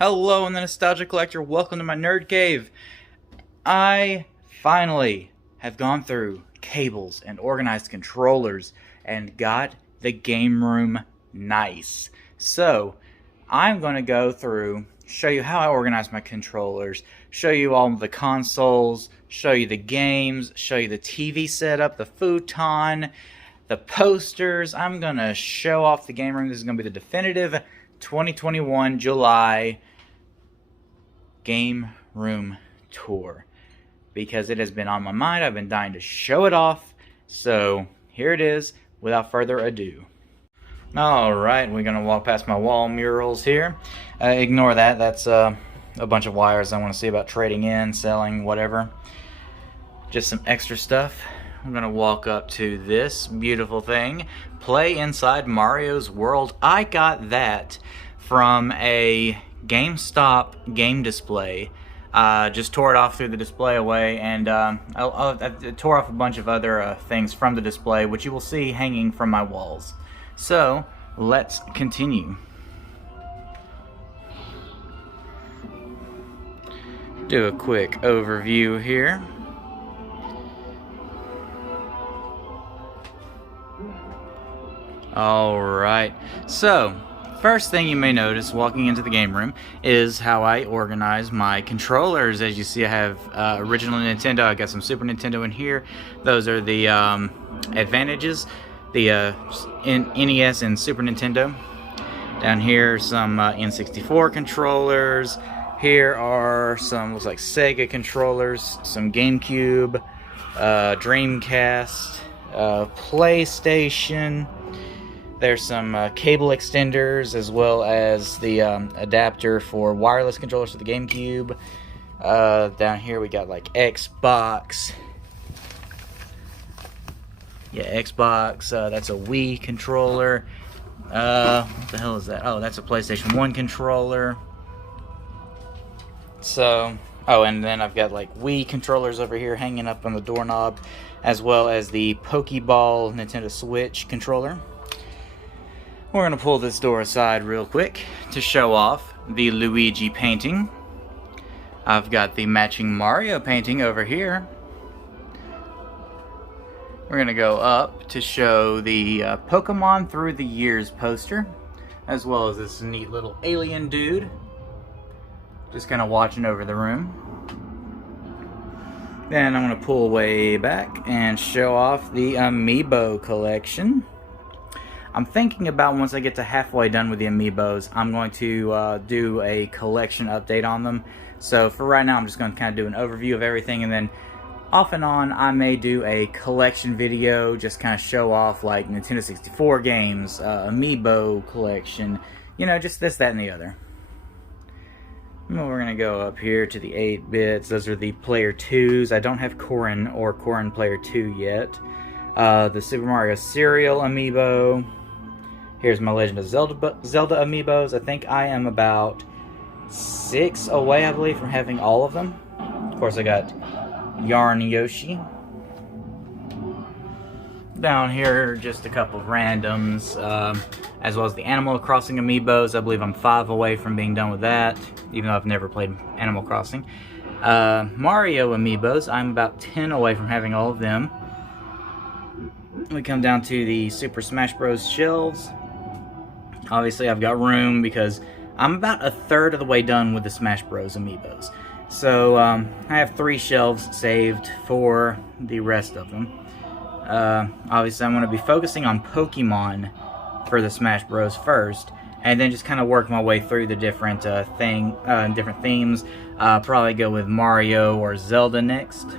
Hello, I'm the Nostalgia Collector. Welcome to my Nerd Cave. I finally have gone through cables and organized controllers and got the game room nice. So, I'm going to go through, show you how I organize my controllers, show you all the consoles, show you the games, show you the TV setup, the futon, the posters. I'm going to show off the game room. This is going to be the definitive 2021 July game room tour because it has been on my mind. I've been dying to show it off, so here it is without further ado. Alright, we're gonna walk past my wall murals here. Ignore that, that's a bunch of wires I want to see about trading in, selling, whatever. Just some extra stuff. I'm gonna walk up to this beautiful thing, Play Inside Mario's World. I got that from a GameStop game display. Just tore it off, threw the display away, and I tore off a bunch of other things from the display, which you will see hanging from my walls. So let's continue. Do a quick overview here. Alright, so first thing you may notice walking into the game room is how I organize my controllers. As you see, I have original Nintendo. I got some Super Nintendo in here. Those are the advantages, the NES and Super Nintendo. Down here, some N64 controllers. Here are some, looks like Sega controllers, some GameCube, Dreamcast, PlayStation. There's some cable extenders, as well as the adapter for wireless controllers for the GameCube. Down here we got like Xbox. Yeah, Xbox. That's a Wii controller. What the hell is that? Oh, that's a PlayStation 1 controller. So, oh, and then I've got like Wii controllers over here hanging up on the doorknob, as well as the Pokeball Nintendo Switch controller. We're going to pull this door aside real quick to show off the Luigi painting. I've got the matching Mario painting over here. We're going to go up to show the Pokemon Through the Years poster, as well as this neat little alien dude. Just kind of watching over the room. Then I'm going to pull way back and show off the Amiibo collection. I'm thinking about, once I get to halfway done with the Amiibos, I'm going to do a collection update on them. So for right now, I'm just going to kind of do an overview of everything, and then off and on, I may do a collection video, just kind of show off like Nintendo 64 games, Amiibo collection, you know, just this, that, and the other. We're going to go up here to the 8-bits. Those are the Player 2s. I don't have Corrin or Corrin Player 2 yet. The Super Mario Serial Amiibo. Here's my Legend of Zelda Amiibos. I think I am about 6 away, I believe, from having all of them. Of course, I got Yarn Yoshi. Down here, just a couple of randoms, as well as the Animal Crossing Amiibos. I believe I'm 5 away from being done with that, even though I've never played Animal Crossing. Mario Amiibos, I'm about 10 away from having all of them. We come down to the Super Smash Bros. Shelves. Obviously, I've got room because I'm about a third of the way done with the Smash Bros. Amiibos. So, I have 3 shelves saved for the rest of them. Obviously, I'm going to be focusing on Pokemon for the Smash Bros. First, and then just kind of work my way through the different different themes. Probably go with Mario or Zelda next.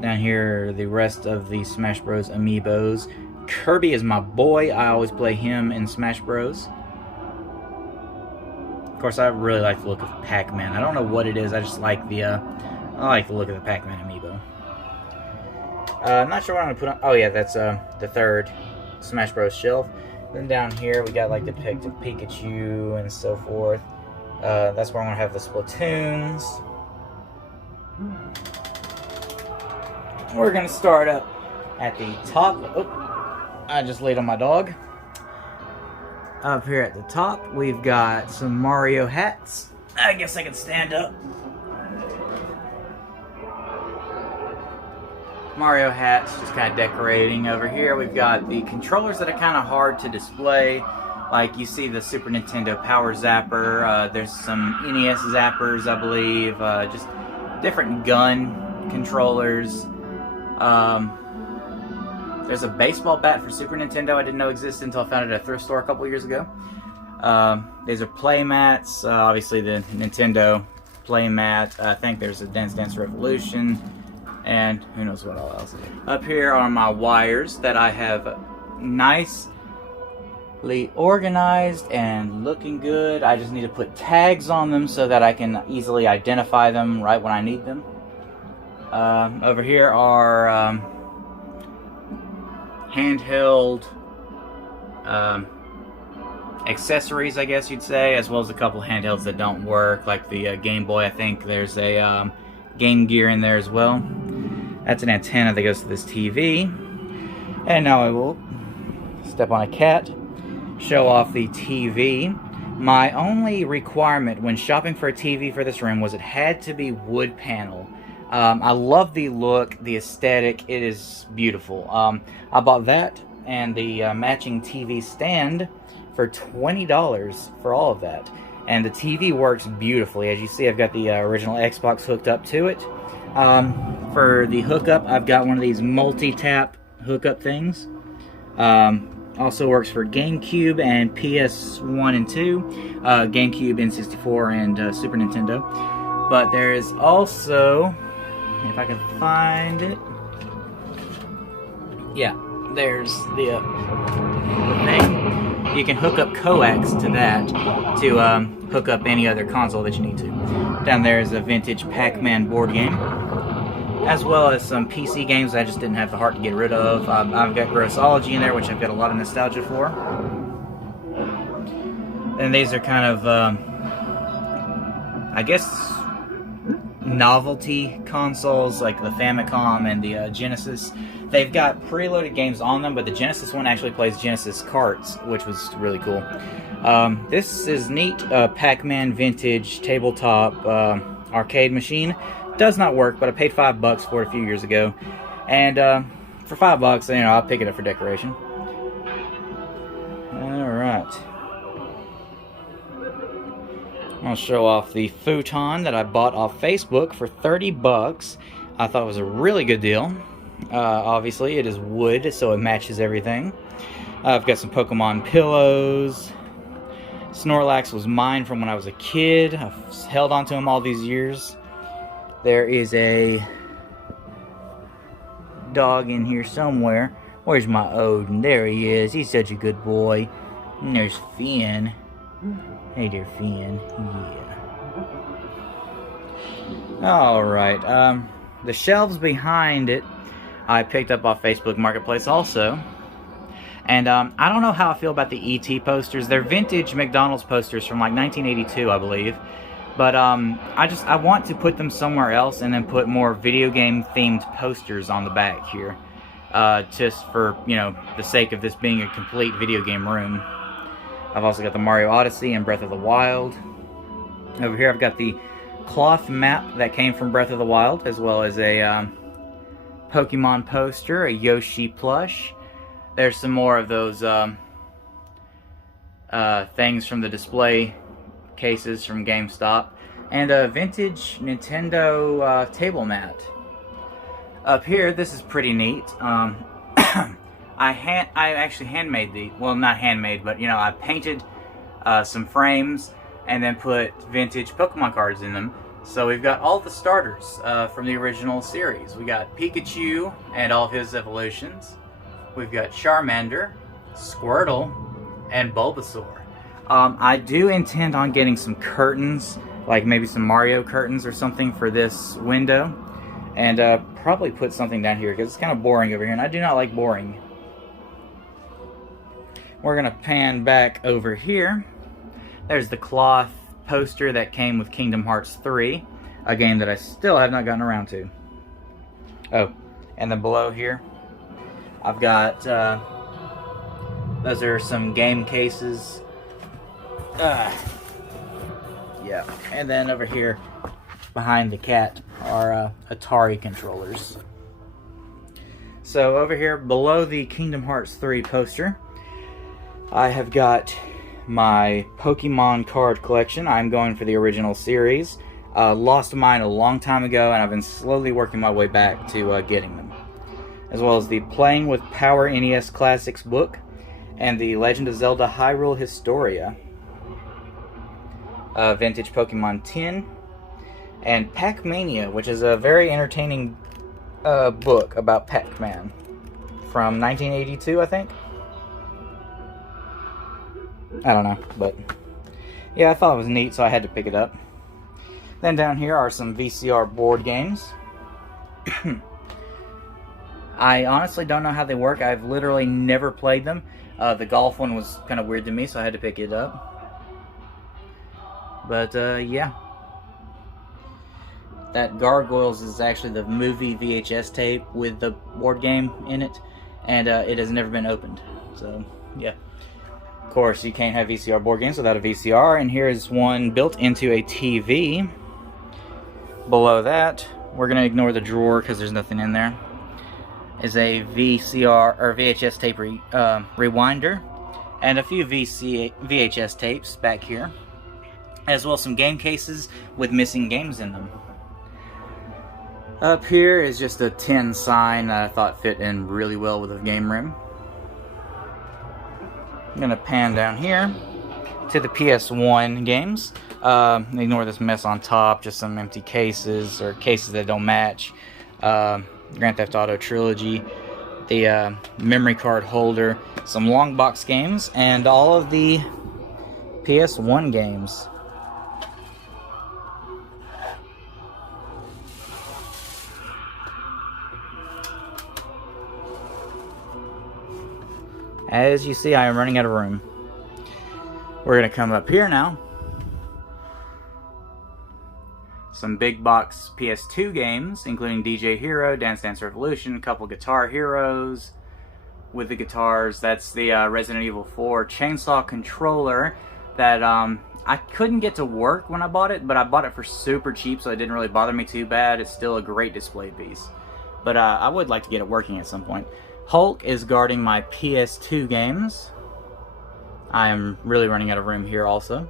Down here, the rest of the Smash Bros. Amiibos. Kirby is my boy. I always play him in Smash Bros. Of course, I really like the look of Pac-Man. I don't know what it is. I just like the I like the look of the Pac-Man amiibo. I'm not sure what I'm gonna put on. Oh yeah, that's the 3rd Smash Bros. Shelf. Then down here we got like Detective Pikachu and so forth. That's where I'm gonna have the Splatoons. We're gonna start up at the top. Oh, I just laid on my dog. Up here at the top, we've got some Mario hats. I guess I can stand up. Mario hats, just kind of decorating. Over here, we've got the controllers that are kind of hard to display. Like you see the Super Nintendo Power Zapper. There's some NES Zappers, I believe. Just different gun controllers. There's a baseball bat for Super Nintendo I didn't know existed until I found it at a thrift store a couple years ago. These are play mats. Obviously the Nintendo play mat. I think there's a Dance Dance Revolution. And who knows what all else. Up here are my wires that I have nicely organized and looking good. I just need to put tags on them so that I can easily identify them right when I need them. Over here are handheld accessories, I guess you'd say, as well as a couple handhelds that don't work, like the Game Boy. I think there's a Game Gear in there as well. That's an antenna that goes to this TV. And now I will step on a cat, show off the TV. My only requirement when shopping for a TV for this room was it had to be wood panel. I love the look, the aesthetic. It is beautiful. I bought that and the matching TV stand for $20 for all of that. And the TV works beautifully. As you see, I've got the original Xbox hooked up to it. For the hookup, I've got one of these multi-tap hookup things. Also works for GameCube and PS1 and 2. GameCube, N64, and Super Nintendo. But there is also, if I can find it, yeah, there's the thing. You can hook up coax to that to hook up any other console that you need to. Down there is a vintage Pac-Man board game, as well as some PC games I just didn't have the heart to get rid of. I've got Grossology in there, which I've got a lot of nostalgia for. And these are kind of, I guess, novelty consoles, like the Famicom and the Genesis. They've got preloaded games on them, but the Genesis one actually plays Genesis carts, which was really cool. This is neat. Pac-Man vintage tabletop arcade machine. Does not work, but I paid $5 for it a few years ago. And for $5, you know, I'll pick it up for decoration. Alright. I'll show off the futon that I bought off Facebook for $30. I thought it was a really good deal. Obviously, it is wood, so it matches everything. I've got some Pokemon pillows. Snorlax was mine from when I was a kid. I've held on to him all these years. There is a dog in here somewhere. Where's my Odin? There he is. He's such a good boy. And there's Finn. Hey there, Finn. Yeah. Alright, the shelves behind it I picked up off Facebook Marketplace also. And I don't know how I feel about the E.T. posters. They're vintage McDonald's posters from like 1982, I believe. But I want to put them somewhere else and then put more video game themed posters on the back here. Just for, you know, the sake of this being a complete video game room. I've also got the Mario Odyssey and Breath of the Wild. Over here I've got the cloth map that came from Breath of the Wild, as well as a Pokemon poster, a Yoshi plush. There's some more of those things from the display cases from GameStop. And a vintage Nintendo table mat. Up here, this is pretty neat. I actually handmade the, well, not handmade, but, you know, I painted some frames and then put vintage Pokemon cards in them. So we've got all the starters from the original series. We got Pikachu and all of his evolutions. We've got Charmander, Squirtle, and Bulbasaur. I do intend on getting some curtains, like maybe some Mario curtains or something for this window. And probably put something down here, because it's kind of boring over here, and I do not like boring. We're going to pan back over here. There's the cloth poster that came with Kingdom Hearts 3, a game that I still have not gotten around to. Oh, and then below here, I've got, those are some game cases Yeah, and then over here behind the cat are Atari controllers. So over here below the Kingdom Hearts 3 poster, I have got my Pokemon card collection. I'm going for the original series. Lost mine a long time ago, and I've been slowly working my way back to getting them. As well as the Playing with Power NES Classics book, and the Legend of Zelda Hyrule Historia. Vintage Pokemon tin, and Pac-Mania, which is a very entertaining book about Pac-Man from 1982, I think. I don't know, but yeah, I thought it was neat, so I had to pick it up. Then down here are some VCR board games. I honestly don't know how they work. I've literally never played them. The golf one was kind of weird to me, so I had to pick it up. But, yeah. That Gargoyles is actually the movie VHS tape with the board game in it. And it has never been opened. So, yeah. Of course, you can't have VCR board games without a VCR. And here is one built into a TV. Below that, we're going to ignore the drawer because there's nothing in there, is a VCR or VHS tape rewinder. And a few VHS tapes back here. As well as some game cases with missing games in them. Up here is just a tin sign that I thought fit in really well with a game room. I'm going to pan down here to the PS1 games. Ignore this mess on top, just some empty cases or cases that don't match. Grand Theft Auto Trilogy, the memory card holder, some long box games, and all of the PS1 games. As you see, I am running out of room. We're going to come up here now. Some big box PS2 games, including DJ Hero, Dance Dance Revolution, a couple Guitar Heroes with the guitars. That's the Resident Evil 4 chainsaw controller that I couldn't get to work when I bought it, but I bought it for super cheap, so it didn't really bother me too bad. It's still a great display piece. But I would like to get it working at some point. Hulk is guarding my PS2 games. I am really running out of room here also.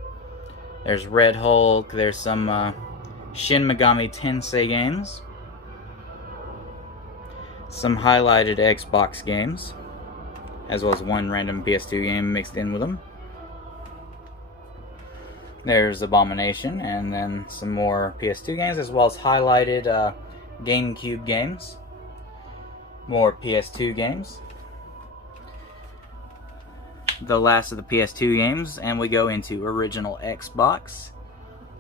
There's Red Hulk, there's some Shin Megami Tensei games. Some highlighted Xbox games. As well as one random PS2 game mixed in with them. There's Abomination, and then some more PS2 games, as well as highlighted GameCube games. More PS2 games. The last of the PS2 games, and we go into original Xbox.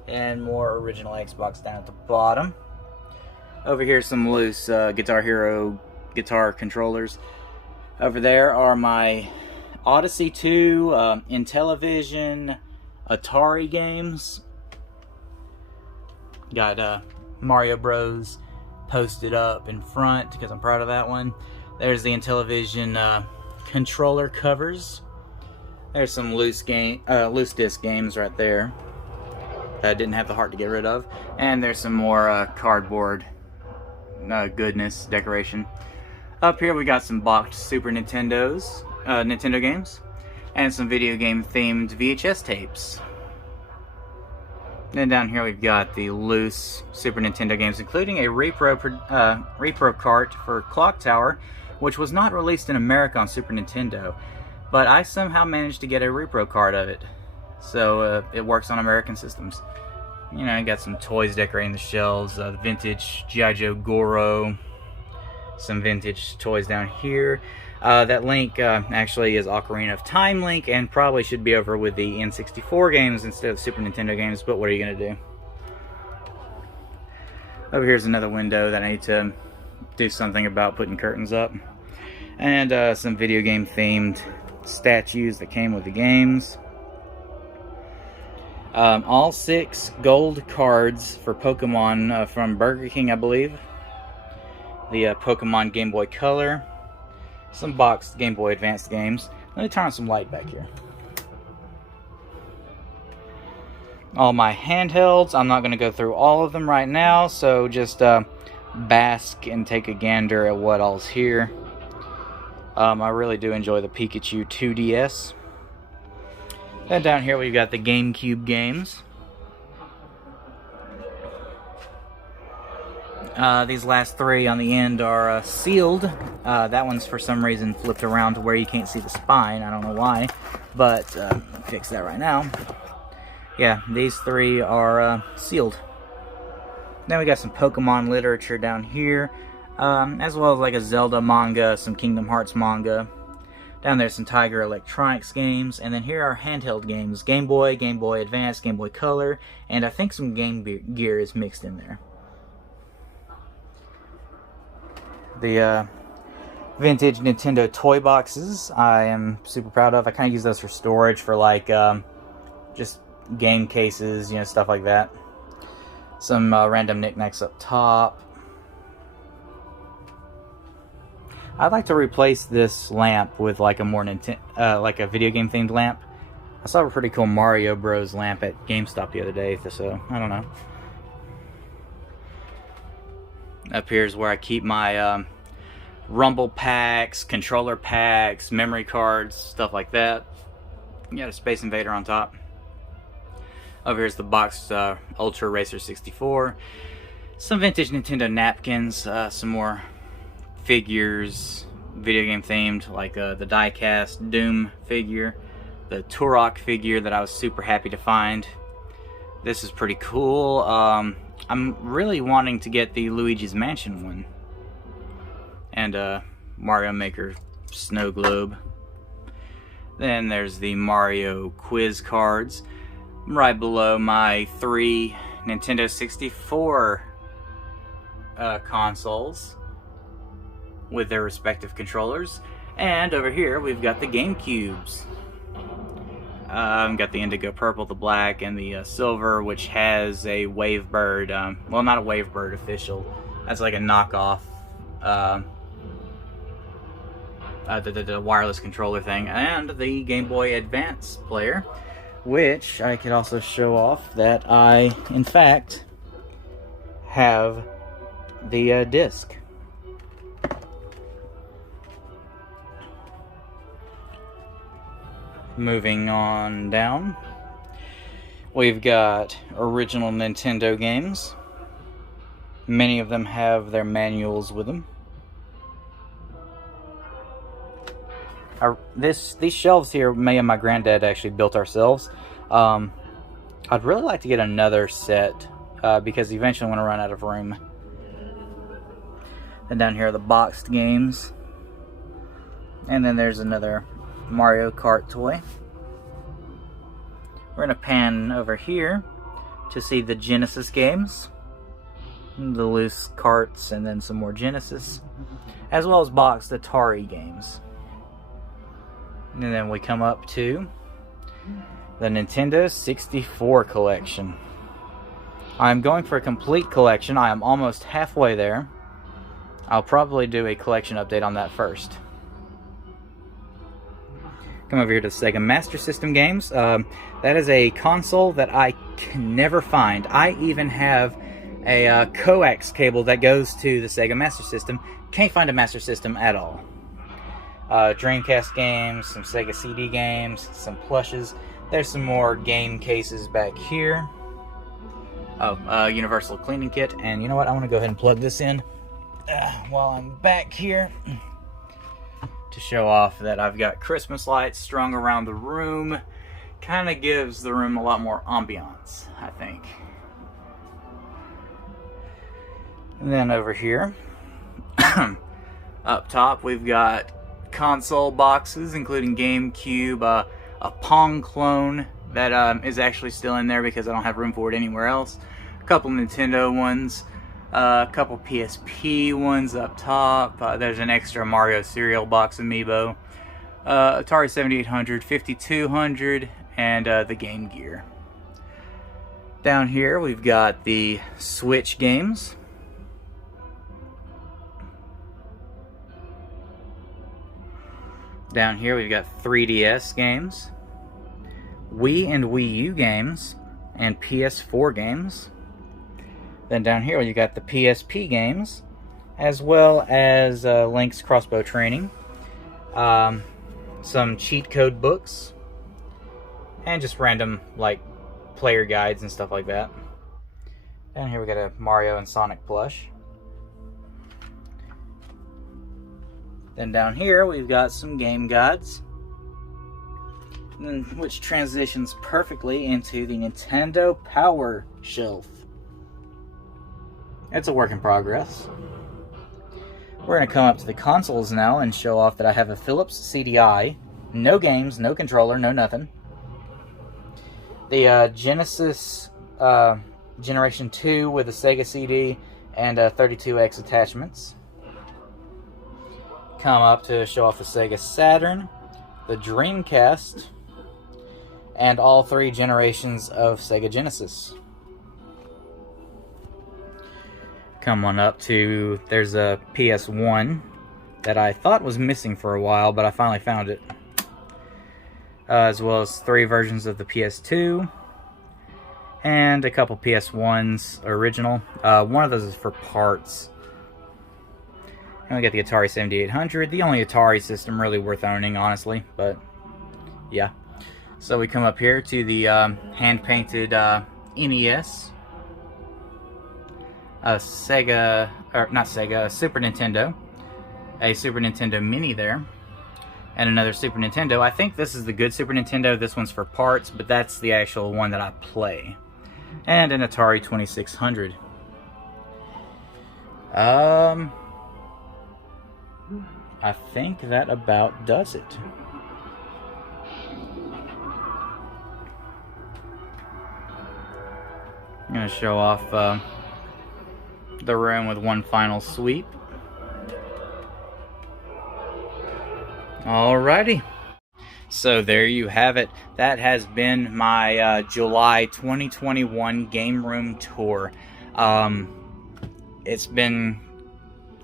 And more original Xbox down at the bottom. Over here, some loose Guitar Hero guitar controllers. Over there are my Odyssey 2, Intellivision, Atari games. Got Mario Bros. Posted up in front because I'm proud of that one. There's the Intellivision controller covers. There's some loose disc games right there that I didn't have the heart to get rid of. And there's some more cardboard goodness decoration. Up here we got some boxed Super Nintendo games, and some video game themed VHS tapes. Then down here we've got the loose Super Nintendo games, including a repro cart for Clock Tower, which was not released in America on Super Nintendo, but I somehow managed to get a repro cart of it, so it works on American systems. You know, I got some toys decorating the shelves, vintage G.I. Joe Goro, some vintage toys down here. That Link actually is Ocarina of Time Link, and probably should be over with the N64 games instead of Super Nintendo games, but what are you going to do? Over here's another window that I need to do something about putting curtains up. And some video game themed statues that came with the games. All 6 gold cards for Pokemon from Burger King, I believe. The Pokemon Game Boy Color. Some boxed Game Boy Advanced games. Let me turn on some light back here. all my handhelds. I'm not going to go through all of them right now, so just bask and take a gander at what all's here. I really do enjoy the Pikachu 2DS. Then down here we've got the GameCube games. These last three on the end are sealed. That one's for some reason flipped around to where you can't see the spine. I don't know why, but I'll fix that right now. Yeah, these three are sealed. Then we got some Pokemon literature down here, as well as like a Zelda manga, some Kingdom Hearts manga. Down there's some Tiger Electronics games, and then here are handheld games: Game Boy, Game Boy Advance, Game Boy Color, and I think some Game Gear is mixed in there. The vintage Nintendo toy boxes I am super proud of. I kind of use those for storage for like just game cases, you know, stuff like that. Some random knickknacks up top. I'd like to replace this lamp with like a more like a video game themed lamp. I saw a pretty cool Mario Bros lamp at GameStop the other day, so I don't know. Up here is where I keep my rumble packs, controller packs, memory cards, stuff like that. You got a Space Invader on top. Over here's the boxed Ultra Racer 64. Some vintage Nintendo napkins, some more figures, video game themed, like the die-cast Doom figure, the Turok figure that I was super happy to find. This is pretty cool. I'm really wanting to get the Luigi's Mansion one. And Mario Maker Snow Globe. Then there's the Mario quiz cards. Right below my 3 Nintendo 64 consoles with their respective controllers. And over here we've got the GameCubes. Got the indigo purple, the black, and the silver, which has a Wavebird, well, not a Wavebird official, that's like a knockoff, the wireless controller thing, and the Game Boy Advance player, which I could also show off that I, in fact, have the disc. Moving on down, we've got original Nintendo games. Many of them have their manuals with them. These shelves here, me and my granddad actually built ourselves. I'd really like to get another set because eventually I'm going to run out of room. And down here are the boxed games. And then there's another Mario Kart toy. We're going to pan over here to see the Genesis games. The loose carts and then some more Genesis. As well as boxed Atari games. And then we come up to the Nintendo 64 collection. I'm going for a complete collection. I am almost halfway there. I'll probably do a collection update on that first. Come over here to the Sega Master System games. That is a console that I can never find. I even have a coax cable that goes to the Sega Master System. Can't find a Master System at all. Dreamcast games, some Sega CD games, some plushes. There's some more game cases back here. Oh, Universal Cleaning Kit. And you know what? I want to go ahead and plug this in while I'm back here to show off that I've got Christmas lights strung around the room. Kind of gives the room a lot more ambiance, I think. And then over here, up top, we've got console boxes, including GameCube, a Pong clone that is actually still in there because I don't have room for it anywhere else. A couple Nintendo ones, a couple PSP ones up top. There's an extra Mario cereal box amiibo, Atari 7800, 5200, and the Game Gear. Down here we've got the Switch games. Down here we've got 3DS games, Wii and Wii U games, and PS4 games. Then down here you got the PSP games, as well as Link's Crossbow Training, some cheat code books, and just random like player guides and stuff like that. Down here we got a Mario and Sonic plush. Then down here we've got some game guides, which transitions perfectly into the Nintendo Power Shelf. It's a work in progress. We're going to come up to the consoles now and show off that I have a Philips CDI. No games, no controller, no nothing. The Genesis Generation 2 with a Sega CD and 32X attachments. Come up to show off the Sega Saturn, the Dreamcast, and all 3 generations of Sega Genesis. Come on up to, there's a PS1 that I thought was missing for a while, but I finally found it. As well as 3 versions of the PS2, and a couple PS1s original. One of those is for parts. And we got the Atari 7800, the only Atari system really worth owning, honestly, but yeah. So we come up here to the hand-painted NES. Super Nintendo, a Super Nintendo Mini there, and another Super Nintendo. I think this is the good Super Nintendo. This one's for parts, but that's the actual one that I play. And an Atari 2600. I think that about does it. I'm going to show off the room with one final sweep. Alrighty. So there you have it. That has been my July 2021 game room tour. It's been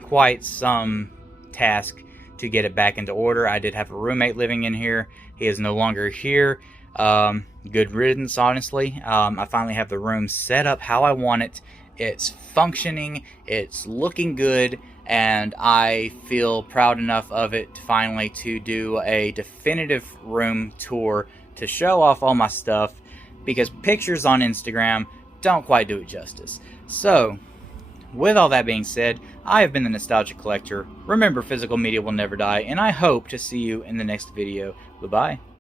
quite some task to get it back into order. I did have a roommate living in here. He is no longer here. Good riddance, honestly. I finally have the room set up how I want it. It's functioning, it's looking good, and I feel proud enough of it finally to do a definitive room tour to show off all my stuff, because pictures on Instagram don't quite do it justice. So, with all that being said, I have been the Nostalgia Collector. Remember, physical media will never die, and I hope to see you in the next video. Bye-bye.